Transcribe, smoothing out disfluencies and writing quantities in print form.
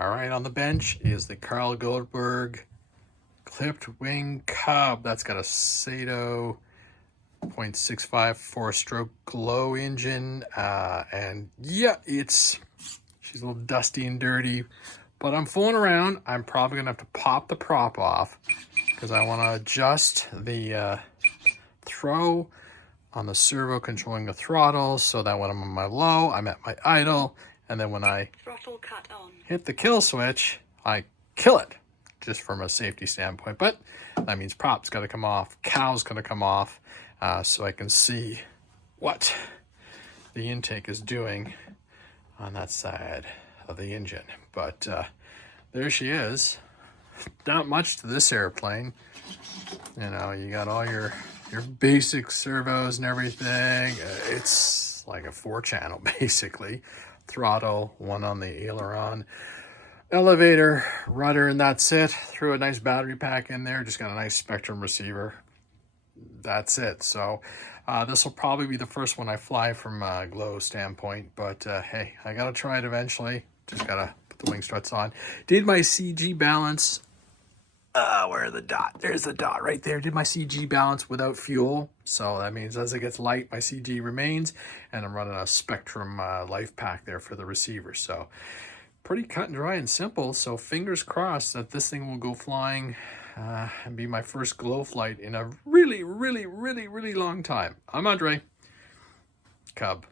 All right, on the bench is the Carl Goldberg clipped wing cub. That's got a Saito 0.65 4-stroke glow engine. And yeah, she's a little dusty and dirty, but I'm fooling around. I'm probably gonna have to pop the prop off because I want to adjust the throw on the servo controlling the throttle so that when I'm on my low, I'm at my idle, and then when I throttle cut on, hit the kill switch, I kill it, just from a safety standpoint. But that means prop's got to come off, cow's going to come off, so I can see what the intake is doing on that side of the engine. But there she is. Not much to this airplane. You know, you got all your basic servos and everything. It's like a 4-channel basically. Throttle, one on the aileron, elevator, rudder, and that's it. Threw a nice battery pack in there. Just got a nice Spektrum receiver. That's it. So this will probably be the first one I fly from a glow standpoint. But hey, I gotta try it eventually. Just gotta put the wing struts on. Did my CG balance. Where's the dot? There's the dot right there. Did my CG balance without fuel. So that means as it gets light, my CG remains. And I'm running a Spektrum life pack there for the receiver. So pretty cut and dry and simple. So fingers crossed that this thing will go flying and be my first glow flight in a really, really, really, really long time. I'm Andre. Cub.